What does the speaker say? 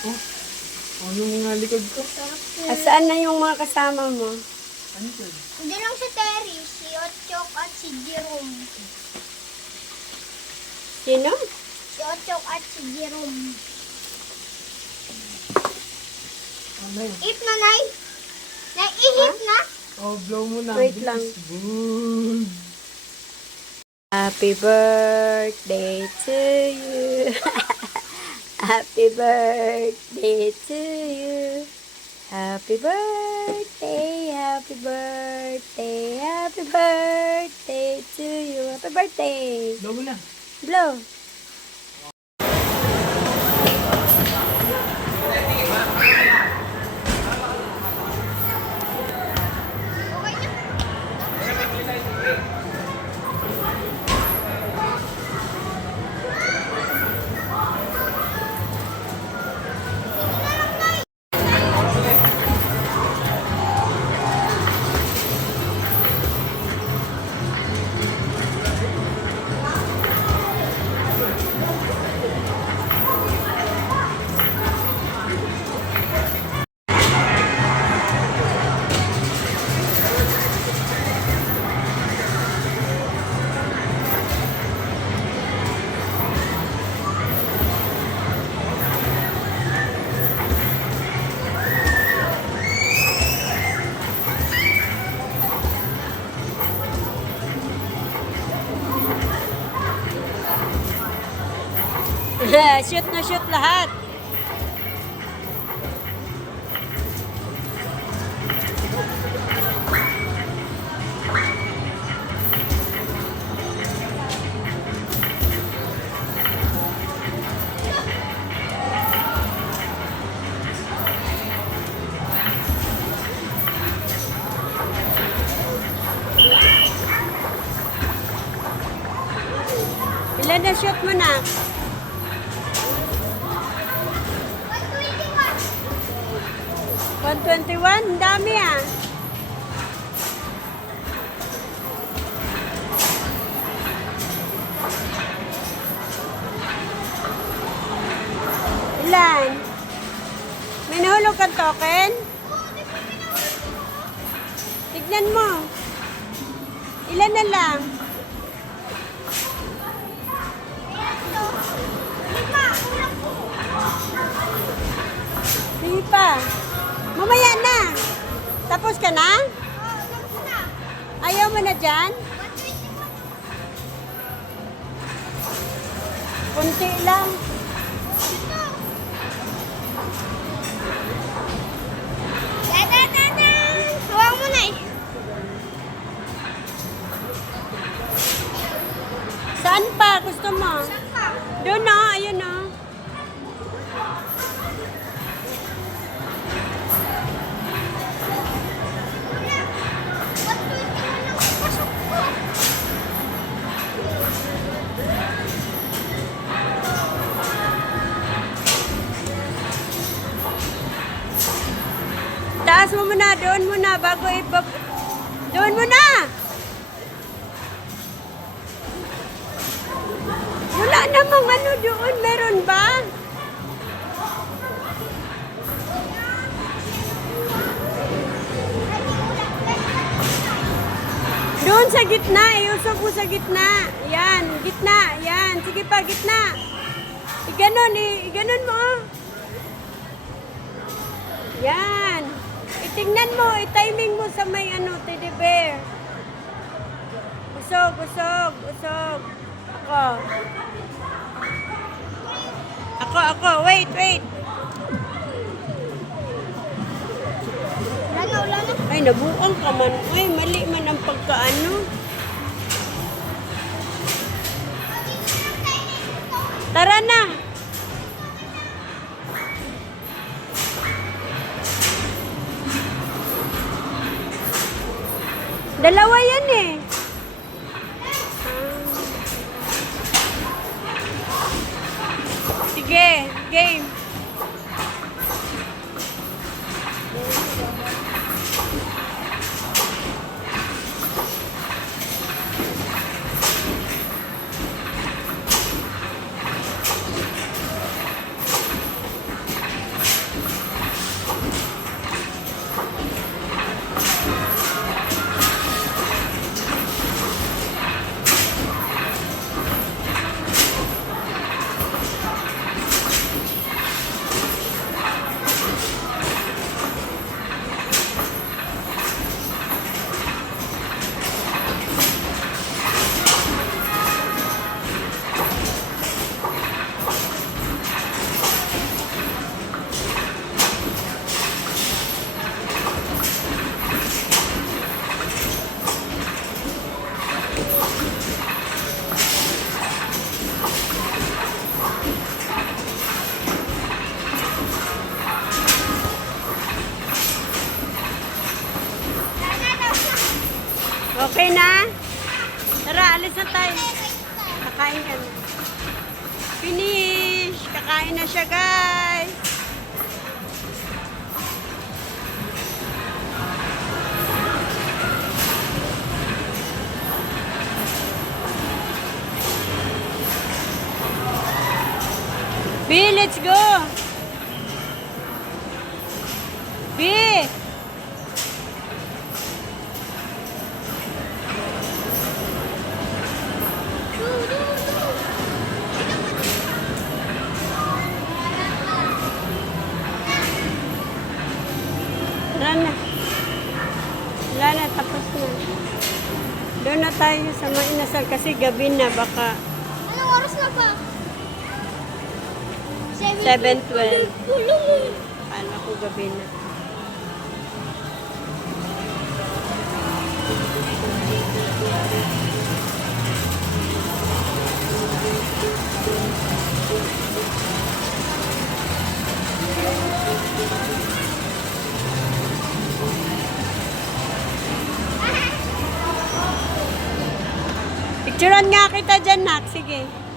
Oh, ano nga likod ko? Saan na yung mga kasama mo? Ano yun? Hindi lang si Terry, si Ochok at si Jerome. Sino? Si Ochok at si Jerome. Ano yun? Ip na, Nay. Naihip na. Oh, blow mo na. Wait lang. Boom. Happy birthday to you. Happy birthday to you. Happy birthday, happy birthday, happy birthday to you. Happy birthday. Blow mo na. Blow. Okay na. Shoot na shoot lahat. Ilan na shoot mo na? 121? Ang dami ah. Ilan? May nahulog kang token? Tignan mo. Ilan na lang? Hindi pa. Mamaya na. Tapos ka na? Ayaw mo na dyan? Kunti lang. Huwag mo na eh. Saan pa? Gusto mo? Doon na. Ayun na. Taas mo muna, doon muna, bago ibab... Doon muna! Wala namang ano doon, meron ba? Doon sa gitna, iusog mo sa gitna. Yan, gitna, yan. Sige pa, gitna. Iganon mo. Yan. Itingnan mo, i-timing mo sa may ano, teddy bear. Usog. Ako. Wait. Wala na. Ay, nabuang ka man. Ay, mali man ang pagkaano. Tara na. Dalawa yan eh. Sige, game. Okay na? Tara, alis na tayo. Kakain ka na. Finish! Kakain na siya, guys. B, let's go! B! Tara na. Wala na, tapos na. Doon na tayo sa mga inasal kasi gabi na baka Anong oras na ba? 7:12. Kala ko gabi na. Picturean nga kita dyan, Nak. Sige.